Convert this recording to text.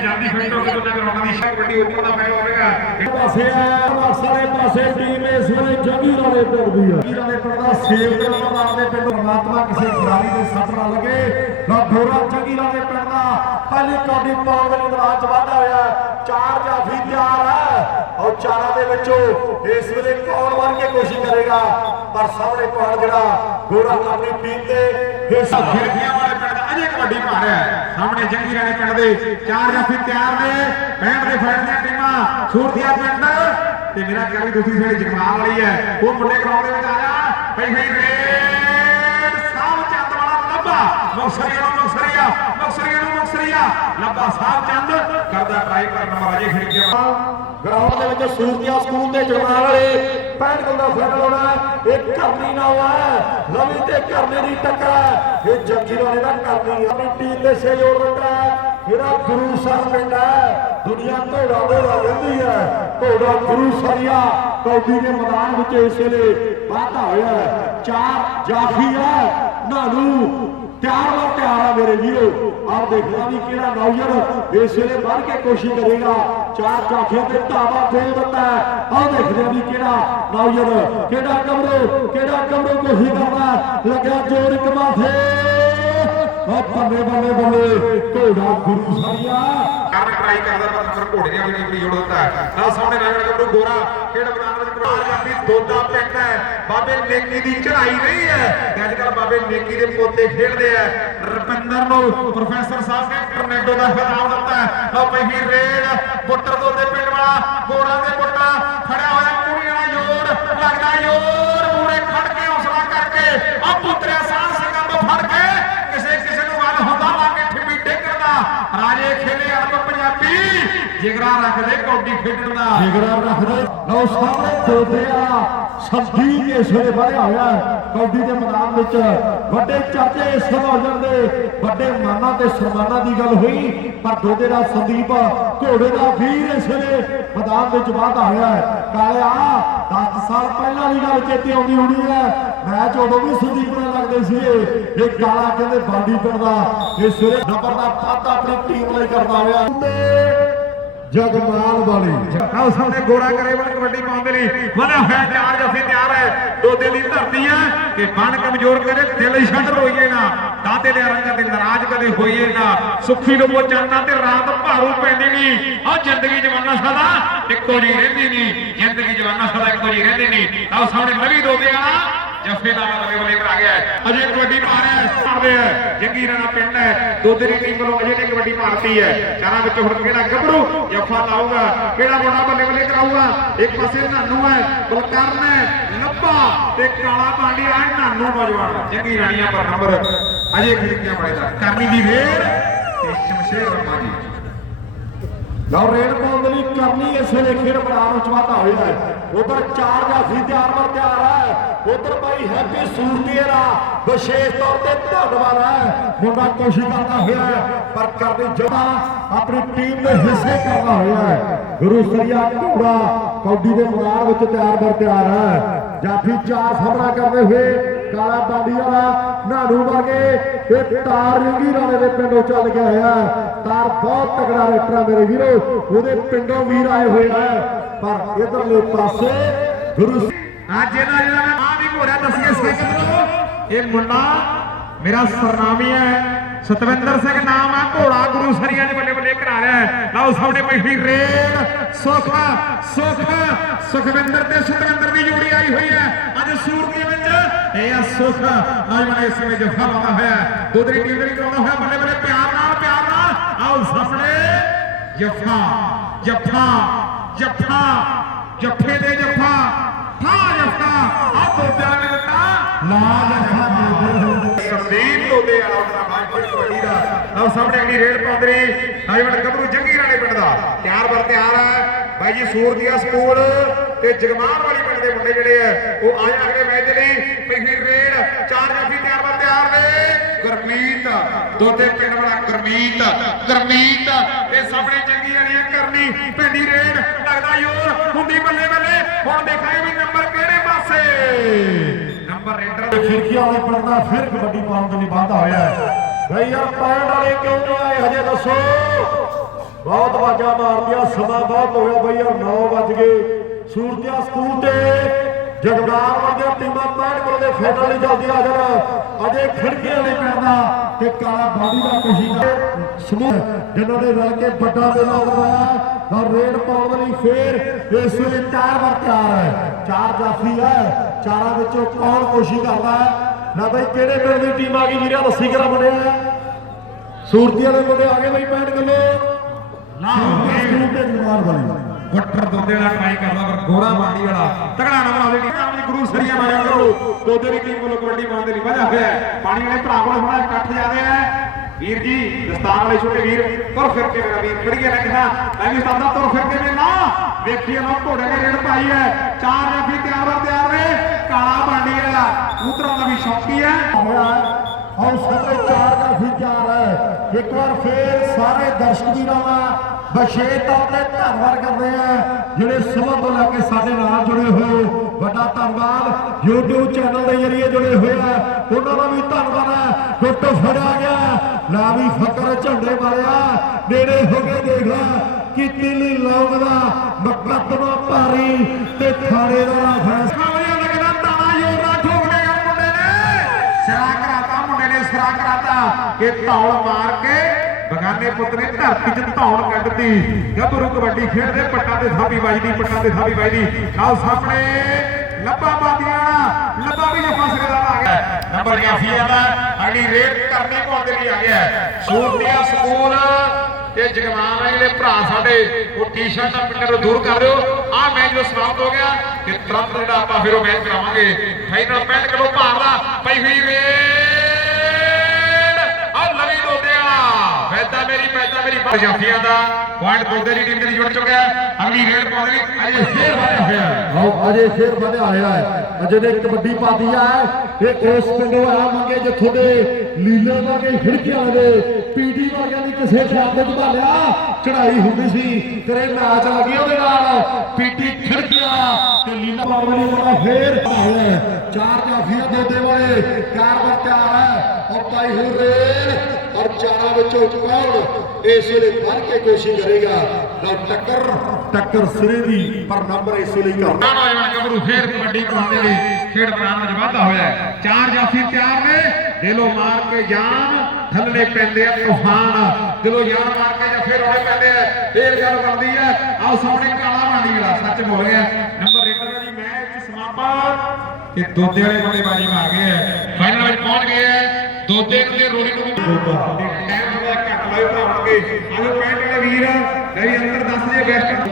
ਜਾਂਦੀ ਫਿੱਟ ਹੋ ਕੇ ਦੋਨਾਂ ਦੀ ਸ਼ਾਟ ਵੱਡੀ ਓਪਨ ਦਾ ਮੈਚ ਹੋਵੇਗਾ ਪਾਸੇ ਆ ਵਾਲੇ ਪਾਸੇ ਟੀਮ ਇਸ ਵੇਲੇ ਜੰਗੀ ਵਾਲੇ ਪਿੰਡ ਆ ਜੰਗੀ ਵਾਲੇ ਪਿੰਡ ਸੇਵ ਦੇ ਪ੍ਰਧਾਨ ਦੇ ਪਿੰਡ ਪਰਮਾਤਮਾ ਕਿਸੇ ਖਿਡਾਰੀ ਦੇ ਸੱਟ ਨਾ ਲੱਗੇ ਨਾ ਦੋਰਾ ਜੰਗੀ ਵਾਲੇ ਪਿੰਡ ਦਾ ਪਹਿਲੀ ਕੌਡੀ ਪਾਉਣ ਦੇ ਮੈਦਾਨ ਚ ਵਾਧਾ ਹੋਇਆ ਚਾਰ ਜਾਫੀ ਤਿਆਰ ਹੈ ਔਰ ਚਾਰਾਂ ਦੇ ਵਿੱਚੋਂ ਇਸ ਵੇਲੇ ਕੌਣ ਵਰ ਕੇ ਕੋਸ਼ਿਸ਼ ਕਰੇਗਾ ਪਰ ਸਾਹਮਣੇ ਪਾਉਣ ਜਿਹੜਾ ਗੋਰਾ ਆਪਣੀ ਟੀਮ ਦੇ ਹਿੱਸਾ ਖਿੜਕੀਆਂ ਵਾਲੇ ਵੱਡੀ ਭਾਰ ਹੈ। ਸਾਹਮਣੇ ਜੰਗੀ ਰਾਣੇ ਪਿੰਡ ਦੇ ਚਾਰ ਜਾਫੀ ਤਿਆਰ ਨੇ। 65 ਦੇ ਫਾਈਟ ਦੀਆਂ ਟੀਮਾਂ ਸੂਰਤੀਆ ਪਿੰਡ ਤੇ ਮੇਰਾ ਕਹਿਣਾ ਵੀ ਦੂਸਰੀ ਸਾਈਡ ਜਗਮਾਲ ਵਾਲੀ ਹੈ। ਉਹ ਮੁੰਡੇ ਗਰਾਊਂਡ ਦੇ ਵਿੱਚ ਆ ਜਾ ਪਈ ਹੋਈ ਵਾਲਾ ਲੱਭਾ ਮੁਕਸਰੀਆ ਨੂੰ ਮੁਕਸਰੀਆ ਮੁਕਸਰੀਆ ਨੂੰ ਮੁਕਸਰੀਆ ਲੱਭਾ ਸਾਹ ਚੰਦ ਕਰਦਾ ਟਰਾਈ ਕਰਨ ਵਾਲਾ ਜੇ ਖਿੜਕੀਆਂ ਵਾਲਾ ਗਰਾਊਂਡ ਦੇ ਵਿੱਚ ਸੂਰਤੀਆ ਸਕੂਲ ਦੇ ਜਵਾਨ ਵਾਲੇ 65 ਗੋਲ ਦਾ ਫਾਈਨਲ ਹੋਣਾ ਇਹ ਕਰਨੀ ਨਾ ਹੋਇਆ ਲਵੀ ਤੇ ਕਰਨੇ ਦੀ ਟੱਕਰ ਹੈ ਇਹ ਜੱਗੀ ਵਾਲੇ ਦਾ ਕਰਨੀ ਆਪਣੀ ਟੀਮ ਦੇ ਸਹਿਯੋਗ ਦਿੱਤਾ ਹੈ ਜਿਹੜਾ ਗੁਰੂ ਸਰ ਪਿੰਡ ਹੈ ਦੁਨੀਆ ਘੋੜਾ ਘੋੜਾ ਰਹਿੰਦੀ ਹੈ ਘੋੜਾ ਗੁਰੂ ਸਰੀਆ ਕੌਡੀ ਦੇ ਮੈਦਾਨ ਵਿੱਚ ਇਸ ਵੇਲੇ ਵਾਧਾ ਹੋਇਆ ਹੈ। ਚਾਰ ਜਾਫੀ ਹੈ ਨਾਨੂ ਤਿਆਰ ਵਾ ਤਿਆਰ ਆ ਮੇਰੇ ਵੀਰੋ। ਆਪ ਦੇਖਣਾ ਵੀ ਕਿਹੜਾ ਨੌਜਵਾਨ ਇਸ ਵੇਲੇ ਵੱਧ ਕੇ ਕੋਸ਼ਿਸ਼ ਕਰੇਗਾ। ਚਾਰ ਚਾਖੇ ਤੇ ਧਾਵਾ ਫੇਰ ਦਿੱਤਾ ਆਹ ਦੇਖਦੇ ਵੀ ਕਿਹੜਾ ਨੌਜਵਾਨ, ਕਿਹੜਾ ਕਮਰੋ ਕਿਹੜਾ ਕਮਰੋ ਕੋਸ਼ਿਸ਼ ਕਰਦਾ ਲੱਗਿਆ ਜੋਰ ਇੱਕ ਮਾਥੇ। ਆ ਬੱਲੇ ਬੱਲੇ ਬੱਲੇ ਘੋੜਾ ਗੁਰੂ ਸਾਈਆ ਟਰਾਈ ਕਰਦਾ ਪਰ ਨੰਬਰ ਘੋੜੇ ਨੇ ਆਪਣੀ ਟੀਮ ਜੋੜ ਦਿੱਤਾ ਸਾਹਮਣੇ ਰਾਜਾ ਗੱਭਰੂ ਗੋਰਾ ਖੇਡ ਮੈਦਾਨ ਵਿੱਚ ਪ੍ਰਵਾਹ ਜਾਂਦੀ ਦੋਦਾ ਪਿੰਡ ਹੈ। ਬਾਬੇ ਨੇਕੀ ਦੀ ਚੜਾਈ ਨਹੀਂ ਹੈ। ਤੇ ਅੱਜ ਕੱਲ ਬਾਬੇ ਨੇਕੀ ਦੇ ਪੋਤੇ ਖੇਡਦੇ ਆ। ਰਪਿੰਦਰ ਨੂੰ ਪ੍ਰੋਫੈਸਰ ਸਾਹਿਬ ਨੇ ਟਰਨੇਡੋ ਦਾ ਖਿਤਾਬ ਦਿੱਤਾ ਹੈ। ਲਓ ਪਹਿਲੀ ਰੇਡ, ਬੁੱਟਰ ਦੋਦੇ ਪਿੰਡ ਵਾਲਾ, ਗੋਰਾ ਦੇ ਬੁੱਟਾ ਖੜਿਆ ਹੋਇਆ ਪੂਰੀ ਵਾਲਾ ਜੋਰ ਲੱਗਦਾ ਜੋਰ ਪੂਰੇ ਖੜ ਕੇ ਹੌਸਲਾ ਕਰਕੇ ਆ ਪੁੱਤਰਿਆ ਸਾਹ ਸਿੰਘਾਂ ਤੋਂ ਫੜ ਕੇ ਕਿਸੇ ਕਿਸੇ ਨੂੰ ਵੱਲ ਹੁੰਦਾ ਲਾ ਕੇ ਠਿੱਬੀ ਡੇਗਦਾ ਰਾਜੇ ਖੇਲੇ ਅਰਬ ਪੰਜਾਬੀ ਜਿਗਰਾ ਰੱਖਦੇ ਕੌਡੀ ਖੇਡਣ ਦਾ। ਜਿਗਰਾ ਰੱਖਦੇ ਲਓ ਸਾਹਮਣੇ ਦੋਦੇ ਸੰਦੀਪ ਇਸ ਵੇਲੇ ਵਧਿਆ ਹੋਇਆ ਕੌਡੀ ਦੇ ਮੈਦਾਨ ਵਿੱਚ ਵੱਡੇ ਚਰਚੇ ਇਸ ਹੋ ਜਾਂਦੇ। ਵੱਡੇ ਮਾਨਾਂ ਤੇ ਸਨਮਾਨਾਂ ਦੀ ਗੱਲ ਹੋਈ। ਪਰ ਦੋਦੇ ਦਾ ਸੰਦੀਪ ਘੋੜੇ ਦਾ ਵੀਰ ਇਸ ਵੇਲੇ ਮੈਦਾਨ ਵਿੱਚ ਵਾਧਾ ਹੋਇਆ ਕਾਲਿਆ 10 ਸਾਲ ਪਹਿਲਾਂ ਦੀ ਗੱਲ ਚੇਤੇ ਆਉਂਦੀ ਹੋਣੀ ਹੈ। ਮੈਚ ਉਦੋਂ ਵੀ ਸੰਦੀਪ ਨਾਲ ਲੱਗਦੇ ਸੀ ਇਹ। ਇਹ ਕਾਲਾ ਕਹਿੰਦੇ ਬਾਡੀ ਪਿੰਡ ਦਾ ਇਸ ਵੇਲੇ ਨੰਬਰ ਦਾ ਪਾਤਾ ਆਪਣੀ ਟੀਮ ਲਈ ਕਰਦਾ ਹੋਇਆ। ਜਗਮਾਲ ਵਾਲੀ। ਆਓ ਸਾਹਮਣੇ ਗੋਰਾ ਕਰੇ ਬਣ ਕਬੱਡੀ ਪਾਉਣ ਦੇ ਲਈ। ਵਧਿਆ ਹੋਇਆ ਚਾਰ ਜਫੀ ਤਿਆਰ ਹੈ। ਦੋਦੇ ਦੀ ਧਰਤੀ ਹੈ ਕਿ ਬਣ ਕਮਜ਼ੋਰ ਕਰੇ ਦਿਲ ਹੀ ਛੱਡ ਰੋਈਏ ਨਾ। ਦਾਤੇ ਦੇ ਰੰਗਾਂ ਤੇ ਨਾਰਾਜ਼ ਕਦੇ ਹੋਈਏ ਨਾ। ਸੁੱਖੀ ਨੂੰ ਚੰਨਾ ਤੇ ਰਾਤ ਭਾਰੂ ਪੈਂਦੀ ਨਹੀਂ ਆ ਜ਼ਿੰਦਗੀ ਜਵਾਨਾ ਸਦਾ ਇੱਕੋ ਜਿਹੀ ਰਹਿੰਦੀ ਨਹੀਂ ਜ਼ਿੰਦਗੀ ਜਵਾਨਾ ਸਦਾ ਇੱਕੋ ਜਿਹੀ ਰਹਿੰਦੀ ਨਹੀਂ ਆਓ ਸਾਹਮਣੇ ਨਵੀਂ ਦੋਦੇ ਵਾਲਾ ਜਫੇ ਦਾ ਨਵੇਂ ਵਾਲੇ ਆ ਗਿਆ ਹੈ। ਅਜੇ ਕਬੱਡੀ ਪਾ ਰਿਹਾ ਹੈ ਮਾਰਦੇ ਹੈ, ਜੰਗੀ ਰਾਣਾ ਪਿੰਡ ਹੈ ਦੋਦੇ ਟੀਮ ਵੱਲੋਂ ਅਜੇ ਨੇ ਕਬੱਡੀ ਮਾਰਤੀ ਹੈ। ਚਾਰਾਂ ਵਿੱਚੋਂ ਹੁਣ ਕਿਹੜਾ ਗੱਭਰੂ ਜਫਾ ਲਾਊਗਾ, ਕਿਹੜਾ ਮੁੰਡਾ ਬੱਲੇ ਬੱਲੇ ਕਰਾਊਗਾ? ਇੱਕ ਪਾਸੇ ਨਾਨੂ ਹੈ, ਬਲਕਰਨ ਹੈ, ਲੱਭਾ ਤੇ ਕਾਲਾ ਪਾਂਡੀ ਆ ਨਾਨੂ ਨੌਜਵਾਨ। ਜੰਗੀ ਰਾਣੀਆਂ ਪਰ ਨੰਬਰ ਅਜੇ ਖਿੜਕੀਆਂ ਬੜੇ ਕਰਨੀ ਦੀ ਰੇਡ ਤੇ ਸ਼ਮਸ਼ੇਰ ਵਰਮਾ ਲਓ, ਰੇਡ ਪਾਉਣ ਕਰਨੀ ਇਸ ਵੇਲੇ ਖੇਡ ਮੈਦਾਨ ਵਿੱਚ ਵਾਧਾ ਹੋਇਆ ਹੈ। ਉਧਰ ਚਾਰ ਜਾਫੀ ਤਿਆਰ ਬਰ ਤਿਆਰ ਹੈ। ਉਧਰ ਭਾਈ ਹੈਪੀ ਸੂਰਤੀਰਾ ਵਿਸ਼ੇਸ਼ ਤੌਰ ਤੇ ਧੰਨਵਾਦ ਹੈ। ਮੁੰਡਾ ਕੋਸ਼ਿਸ਼ ਕਰਦਾ ਹੋਇਆ ਪਰ ਕਰਨੀ ਜਮਾ ਆਪਣੀ ਟੀਮ ਦੇ ਹਿੱਸੇ ਕਰਦਾ ਹੋਇਆ ਹੈ। ਗੁਰੂ ਸਰੀਆ ਘੋੜਾ ਕੌਡੀ ਦੇ ਮੈਦਾਨ ਵਿੱਚ ਤਿਆਰ ਬਰ ਤਿਆਰ ਹੈ। ਜਾਫੀ ਚਾਰ ਸਾਹਮਣਾ ਕਰਦੇ ਹੋਏ ਕਾਲਾ ਬਾਡੀ ਵਾਲਾ ਨਾਨੂ ਵਰਗੇ ਤੇ ਤਾਰ ਰੰਗੀ ਰਾਣੇ ਦੇ ਪਿੰਡੋਂ ਚੱਲ ਗਿਆ ਹੋਇਆ ਤਾਰ ਬਹੁਤ ਤਗੜਾ ਰੇਟਰਾ ਮੇਰੇ ਵੀਰੋ, ਉਹਦੇ ਪਿੰਡੋਂ ਵੀਰ ਆਏ ਹੋਏ ਆ। ਪਰ ਇਧਰਲੇ ਪਾਸੇ ਗੁਰੂ ਅੱਜ ਇਹਦਾ ਜਿਹੜਾ ਮੈਂ ਵੀ ਘੋੜਾ ਦੱਸੀਏ ਸੈਕਿੰਡ ਨੂੰ ਇਹ ਮੁੰਡਾ ਮੇਰਾ ਸਰਨਾਮੀ ਹੈ। ਸਤਵਿੰਦਰ ਸਿੰਘ ਨਾਮ ਆ, ਘੋੜਾ ਗੁਰੂ ਸਰੀਆ ਦੇ ਬੱਲੇ ਬੱਲੇ ਕਰਾ ਰਿਹਾ ਹੈ ਲਓ ਸਾਹਮਣੇ ਪਹਿਲੀ ਰੇਡ ਸੁਖ ਸੁਖ, ਸੁਖਵਿੰਦਰ ਤੇ ਸਤਵਿੰਦਰ ਦੀ ਜੋੜੀ ਆਈ ਹੋਈ ਹੈ। ਅੱਜ ਸੂਰਤ ਦੇ ਵਿੱਚ ਇਹ ਆ ਸੁਖ। ਨੌਜਵਾਨ ਇਸ ਸਮੇਂ ਜਫਾ ਲਾਉਂਦਾ ਹੋਇਆ ਹੈ। ਦੋਦਰੀ ਟੀਮ ਦੇ ਵੀ ਕਰਾਉਂਦਾ ਹੋਇਆ ਬੱਲੇ ਬੱਲੇ ਪਿਆਰ ਨਾਲ ਪਿਆਰ ਨਾਲ। ਆਓ ਸਾਹਮਣੇ, ਜਫਾ ਜਫਾ ਜਫਾ, ਜੱਫੇ ਦੇ ਜਫਾ। ਠਾ ਜਫਾ ਆ ਦੋਦਿਆਂ ਨੇ ਦਿੱਤਾ ਲਾ ਜਖਾ ਦੇ ਸੰਦੀਪ ਲੋਦੇ ਵਾਲਾ ਉਹਦਾ ਮਾਈਕਲ ਕਬੱਡੀ ਦਾ ਆਹ ਸਾਹਮਣੇ ਅਗਲੀ ਰੇਡ ਪਾਉਂਦੇ ਨੇ ਨੌਜਵਾਨ ਗੱਭਰੂ ਜੰਗੀ ਰਾਣੇ ਪਿੰਡ ਦਾ। ਤਿਆਰ ਬਰ ਤਿਆਰ ਹੈ। ਬਾਈ ਜੀ ਸੂਰਦੀਆ ਸਕੂਲ ਤੇ ਜਗਮਾਨ ਵਾਲੀ ਪਿੰਡ ਦੇ ਮੁੰਡੇ ਜਿਹੜੇ ਆ ਉਹ ਆਏ ਅਗਲੇ ਮੈਚ ਦੇ ਲਈ। ਪਹਿਲੀ ਰੇਡ ਚਾਰ ਜਾਫੀ ਤਿਆਰ ਬਰ ਤਿਆਰ ਨੇ। ਗੁਰਮੀਤ ਦੋਦੇ ਪਿੰਡ ਵਾਲਾ ਗੁਰਮੀਤ ਗੁਰਮੀਤ। ਤੇ ਸਾਹਮਣੇ ਜੰਗੀ ਵਾਲੀ ਕਰਨੀ ਪੈਂਦੀ ਰੇਡ, ਲੱਗਦਾ ਯੋਰ, ਹੁੰਦੀ ਬੱਲੇ ਬੱਲੇ। ਹੁਣ ਦੇਖਾਂਗੇ ਵੀ ਨੰਬਰ ਕਿਹੜੇ ਪਾਸੇ। ਨੰਬਰ ਰੇਡਰ ਖਿੜਕੀਆਂ ਵਾਲੇ ਪਿੰਡ ਫਿਰ ਕਬੱਡੀ ਪਾਉਣ ਦੇ ਲਈ ਵਾਧਾ ਹੋਇਆ। ਹੈ ਬਈ ਯਾਰ ਪੈਂਡ ਵਾਲੇ ਕਿਉਂ ਨਹੀਂ ਆਏ? ਹਜੇ ਦੱਸੋ। ਬਹੁਤ ਵਾਜਾਂ ਮਾਰਦੀਆਂ, ਸਮਾਂ ਬਹੁਤ ਹੋ ਗਿਆ। ਬਈ ਯਾਰ 9 ਵੱਜ ਗਏ। ਸੂਰਤੀਆ ਸਕੂਲ ਤੇ ਜਗਦਾਰ ਵਰਗੀਆਂ ਟੀਮਾਂ ਪੈਣ ਕੋਲ ਦੇ ਫਾਈਨਲ ਨਹੀਂ ਚੱਲਦੀ ਆ ਜਾਣ। ਅਜੇ ਖਿੜਕੀਆਂ ਨਹੀਂ ਪੈਂਦਾ ਤੇ ਕਾਲਾ ਬਾਡੀ ਦਾ ਕੋਸ਼ਿਸ਼ ਸਮੂਹ ਜਿਨ੍ਹਾਂ ਦੇ ਰਲ ਕੇ ਵੱਡਾ ਮੇਲਾ ਕਰਵਾਇਆ ਔਰ ਰੇਡ ਪਾਉਣ ਲਈ ਫੇਰ ਇਸ ਵੇਲੇ ਚਾਰ ਵਾਰ ਤਿਆਰ ਹੈ। ਚਾਰ ਜਾਫੀ ਹੈ। ਚਾਰਾਂ ਵਿੱਚੋਂ ਕੌਣ ਕੋਸ਼ਿਸ਼ ਕਰਦਾ ਹੈ? ਨਾ ਬਈ ਕਿਹੜੇ ਪਿੰਡ ਦੀ ਟੀਮ ਆ ਗਈ ਵੀਰਾਂ? ਦੱਸੀ ਕਰਾ ਮੁੰਡਿਆ ਸੂਰਤੀਆਂ ਦੇ ਮੁੰਡੇ ਆ ਗਏ ਬਈ ਪੈਣ ਕਿਲੋ। ਨਾ ਸਕੂਲ ਤੇ ਜਮਾਨ ਵਾਲੇ। ਬੱਟਰ ਦੋਦੇ ਵਾਲਾ ਟਰਾਈ ਕਰਦਾ ਪਰ ਗੋਰਾ ਬਾਣੀ ਵਾਲਾ। ਤਗੜਾ ਨੰਬਰ ਆਉਂਦੇ ਨਹੀਂ ਆਪਣੀ ਗੁਰੂ ਸਰੀਆ ਮਾਰਿਆ ਕਰੋ। ਦੋਦੇ ਦੀ ਟੀਮ ਵੱਲੋਂ ਕਬੱਡੀ ਪਾਉਣ ਦੇ ਲਈ ਵਧਿਆ ਹੋਇਆ ਪਾਣੀ ਵਾਲੇ ਭਰਾ ਕੋਲ ਹੋਣਾ ਇਕੱਠ ਜਾਦੇ ਹੈ। ਵੀਰ ਜੀ, ਦਸਤਾਰ ਵਾਲੇ ਛੋਟੇ ਵੀਰ, ਤੁਰ ਫਿਰ ਕੇ ਮੇਰਾ ਵੀਰ ਕਰੀਏ ਲੱਗਦਾ ਮੈਂ ਵੀ ਸਾਦਾ ਤੁਰ ਫਿਰ ਕੇ ਮੇਲਾ ਵੇਖੀਏ ਨਾ ਘੋੜੇ ਨੇ ਰੇਡ ਪਾਈ ਹੈ। ਚਾਰ ਜਾਫੀ ਤਿਆਰ ਵਰ ਤਿਆਰ ਨੇ। ਕਾਲਾ ਬਾਂਡੀ ਵਾਲਾ ਉਤਰਾਂ ਦਾ ਵੀ ਸ਼ੌਕੀ ਹੈ। ਹੋਇਆ ਔਰ ਸਾਡੇ ਚਾਰ ਦਾ ਵਿਚਾਰ ਹੈ। ਇੱਕ ਵਾਰ ਫੇਰ ਸਾਰੇ ਦਰਸ਼ਕ ਵੀਰਾਂ ਦਾ ਵਿਸ਼ੇਸ਼ ਤੌਰ ਤੇ ਧੰਨਵਾਦ ਕਰਦੇ ਆ ਜਿਹੜੇ ਸਵੇਰ ਤੋਂ ਲੈ ਕੇ ਸਾਡੇ ਨਾਲ ਜੁੜੇ ਹੋਏ ਵੱਡਾ ਧੰਨਵਾਦ। YouTube ਚੈਨਲ ਦੇ ਜਰੀਏ ਜੁੜੇ ਹੋਏ ਆ। ਉਹਨਾਂ ਦਾ ਵੀ ਧੰਨਵਾਦ ਹੈ। ਗੁੱਟ ਫੜਿਆ ਗਿਆ। ਨਾ ਵੀ ਫਕਰ ਝੰਡੇ ਵਾਲਿਆ ਨੇੜੇ ਹੋ ਕੇ ਦੇਖ ਲੈ। ਕਿ ਦਿੱਲੀ ਲੋਕ ਦਾ। ਮੁਕੱਦਮਾ ਭਾਰੀ ਤੇ ਥਾਣੇਦਾਰਾਂ ਫੈਸਲਾ ਵਧੀਆ ਲੱਗਦਾ ਤਾਣਾ ਜ਼ੋਰ ਨਾਲ ਠੋਕਦੇ ਆ ਮੁੰਡੇ ਨੇ। ਸਿਰਾ ਕਰਾਤਾ, ਮੁੰਡੇ ਨੇ ਸਿਰਾ ਕਰਾਤਾ। ਕਿ ਧੌਲ ਮਾਰ ਕੇ ਬਗਾਨੇ ਪੁੱਤ ਨੇ ਧਰਤੀ 'ਚ ਧੌਣ ਕੱਢਤੀ ਗੱਭਰੂ ਕਬੱਡੀ ਖੇਡਦੇ, ਪੱਟਾਂ ਤੇ ਥਾਪੀ ਵੱਜਦੀ, ਪੱਟਾਂ ਤੇ ਥਾਪੀ ਵੱਜਦੀ। ਨਾਲ ਸਾਹਮਣੇ ਲੱਭਾ ਬਾਦੀਆਂ, ਲੱਭਾ ਵੀ ਜਫਾ ਸਕਦਾ ਆ ਗਿਆ। ਨੰਬਰ ਕਾਫੀ ਆਦਾ ਅਗਲੀ ਰੇਡ ਕਰਨੀ ਪਾਉਣ ਲਈ ਆ ਗਿਆ। ਸੂਰਤੀਆ ਸਕੂਲ। ਤੇ ਜਗਮਾਨ ਆ ਜਿਹੜੇ ਭਰਾ ਸਾਡੇ, ਉਹ ਟੀ-ਸ਼ਰਟਾਂ ਪਿੰਡਾਂ ਤੋਂ ਦੂਰ ਕਰ ਦਿਓ। ਆਹ ਮੈਚ ਜੋ ਸਮਾਪਤ ਹੋ ਗਿਆ ਤੇ ਤੁਰੰਤ ਜਿਹੜਾ ਆਪਾਂ ਫਿਰ ਉਹ ਮੈਚ ਕਰਾਵਾਂਗੇ। ਫਾਈਨਲ 65 ਕਿਲੋ ਭਾਰ ਦਾ ਪਈ ਹੋਈ ਰੇਡ। ਆ ਲਵੀ ਦੋਦਿਆ ਵੈਦਾ ਮੇਰੀ ਪੈਦਾ ਮੇਰੀ ਜਾਫੀਆਂ ਦਾ। ਪੁਆਇੰਟ ਦੋਦੇ ਦੀ ਟੀਮ ਦੇ ਜੁੜ ਚੁੱਕਿਆ ਅਗਲੀ ਰੇਡ ਪਾਉਣ ਲਈ ਅਜੇ ਫੇਰ ਵਾਇਆ ਹੋਇਆ ਹੈ। ਆਓ ਅਜੇ ਫੇਰ ਵਧਿਆ ਹੋਇਆ ਹੈ। ਅਜੇ ਨੇ ਕਬੱਡੀ ਪਾਤੀ ਹੈ ਇਹ ਉਸ ਪਿੰਡੋਂ ਆਇਆ ਮੰਗੇ ਜਿੱਥੋਂ ਦੇ ਲੀਲੇ ਵਰਗੇ ਖਿੜਕੀਆਂ ਦੇ, ਪੀਟੀ ਵਰਗਿਆਂ ਦੀ ਕਿਸੇ ਖਿਆਲ ਵਿੱਚ ਭਾਲਿਆ ਚੜਾਈ ਹੁੰਦੀ ਸੀ, ਤੇਰੇ ਮੈਚ ਲੱਗੀ ਉਹਦੇ ਨਾਲ। ਪੀਟੀ ਖਿੜਕੀਆਂ ਤੇ ਲੀਲਾ ਬਾਬਲੀ ਵਾਲਾ ਫੇਰ ਹੋਇਆ ਚਾਰ ਜਾਫੀਆਂ ਦੋਦੇ ਵਾਲੇ ਚਾਰ ਵਾਰ ਤਿਆਰ ਹੈ। ਉਹ ਪਾਈ ਹੋ ਰੇਲ ਚਾਰਾਂ ਵਿੱਚੋਂ ਕੌਣ ਇਸ ਵੇਲੇ ਫੜ ਕੇ ਕੋਸ਼ਿਸ਼ ਕਰੇਗਾ। ਨਾ ਟੱਕਰ ਟੱਕਰ ਸਿਰੇ ਦੀ, ਪਰ ਨੰਬਰ ਇਸ ਵੇਲੇ ਕਰਨਾ ਨੌਜਵਾਨ ਗੱਭਰੂ ਫੇਰ ਕਬੱਡੀ ਪਾਉਣ ਲਈ ਖੇਡ ਮੈਦਾਨ ਵਿੱਚ ਵਾਧਾ ਹੋਇਆ ਚਾਰ ਜਾਫੀ ਤਿਆਰ ਨੇ, ਦਿਲੋਂ ਮਾਰ ਕੇ ਜਾਨ ਥੱਲੇ ਪੈਂਦੇ ਆ, ਤੂਫਾਨ। ਦਿਲੋਂ ਜਾਨ ਮਾਰ ਕੇ ਜਾਂ ਫੇਰ ਉਹਨੇ ਪੈਂਦੇ ਆ, ਫੇਰ ਗੱਲ ਬਣਦੀ ਹੈ ਆਓ ਸਾਹਮਣੇ ਕਾਲਾ ਬਾਣੀ ਵਾਲਾ, ਸੱਚ ਬੋਲ ਗਿਆ ਨੰਬਰ ਰੇਟਰ ਦਾ ਜੀ ਮੈਚ ਸਮਾਪਤ। ਤੇ ਦੋਦੇ ਵਾਲੇ ਮੁੰਡੇ ਬਾਜੀ ਮਾਰ ਗਏ ਫਾਈਨਲ ਵਿੱਚ ਪਹੁੰਚ ਗਏ ਹੈ ਦੋਦੇ ਨੂੰ ਤੇ ਰੋੜੀ ਨੂੰ ਵੀ ਟਾਈਮ ਥੋੜਾ ਘੱਟ ਲਾਏ ਭਰਾਵਾਂਗੇ। ਆਜੋ ਪੈਂਟ ਵਾਲੇ ਵੀਰ ਨਹੀਂ ਅੰਦਰ ਦੱਸ ਜੇ ਬੈਸਟ